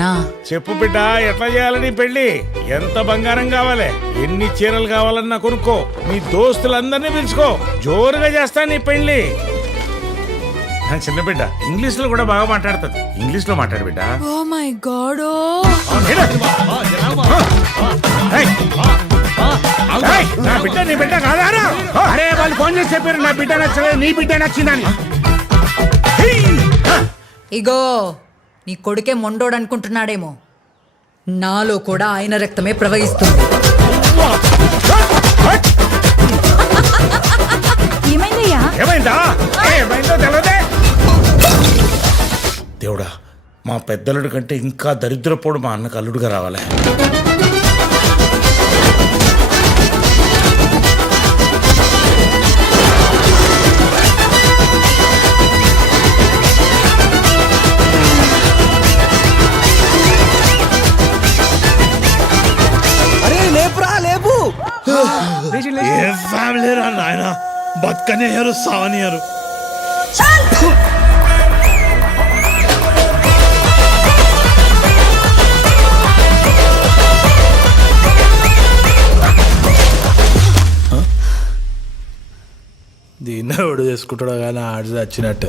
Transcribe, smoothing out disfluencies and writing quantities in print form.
నానా. చెప్పు బిడ్డ, ఎట్లా చేయాలని పెళ్లి? ఎంత బంగారం కావాలి, ఎన్ని చీరలు కావాలన్నా కొనుక్కో, నీ దోస్తులందరినీ పిలుచుకో, జోరుగా చేస్తా నీ పెళ్లి. నా చిన్న బిడ్డ ఇంగ్లీష్ లో కూడా బాగా మాట్లాడుతుంది, ఇంగ్లీష్ లో మాట్లాడు బిడ్డ. Oh my god. నా బిడ్డ నీ బిడ్డ కాదారా? అరే వాళ్ళు ఫోన్ చేసి చెప్పారు నా బిడ్డ నచ్చలేదు, నీ బిడ్డ నచ్చిందని. ఇగో నీ కొడుకే మొండోడు అనుకుంటున్నాడేమో, నాలో కూడా ఆయన రక్తమే ప్రవహిస్తుంది. ఏమైందయ్యా? ఏమైందో తెలియదే. దేవుడా, మా పెద్దలుడి కంటే ఇంకా దరిద్రపోడు మా అన్నకు అల్లుడుగా రావాలి. ఏ ఫ్యామిలీ రా నాయన, బతకనియరు సావనియరు. దీన్ని ఎవడు చేసుకుంటాడో కానీ ఆడి వచ్చినట్టు.